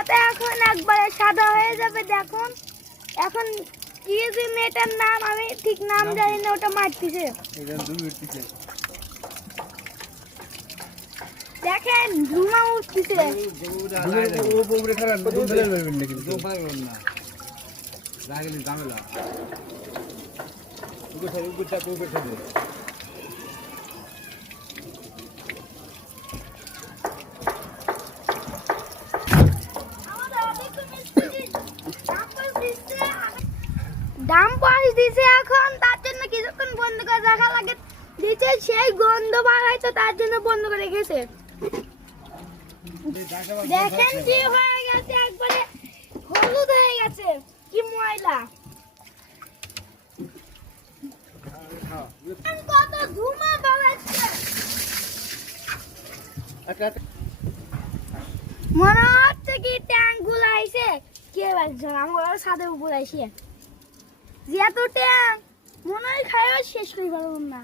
ধোঁয়াতে এখন একবারে সাদা হয়ে যাবে। দেখুন এখন কি যে মেয়েটার নাম আমি ঠিক নাম জানি না, ওটা মারতেছে। দেখেন ধুমা উঠতেছে। দাম পাশ দিছে, এখন তার জন্য কিছুক্ষণ বন্ধ করে রাখা লাগে। দিচ্ছে সেই গন্ধ বার হয়, তো তার জন্য বন্ধ করে রেখেছে। দেখেন কি হয়ে গেছে, একবারে হলুদ হয়ে গেছে, কি ময়লা। কত ধুমা বাড়াচ্ছে, মনে হচ্ছে কি ট্যাঙ্ক গুলো আইছে। কে বলছে আমার সাথে উপর আইসে যে এত ট্যাঙ্ক মনে হয় খায় শেষ করি পারব না।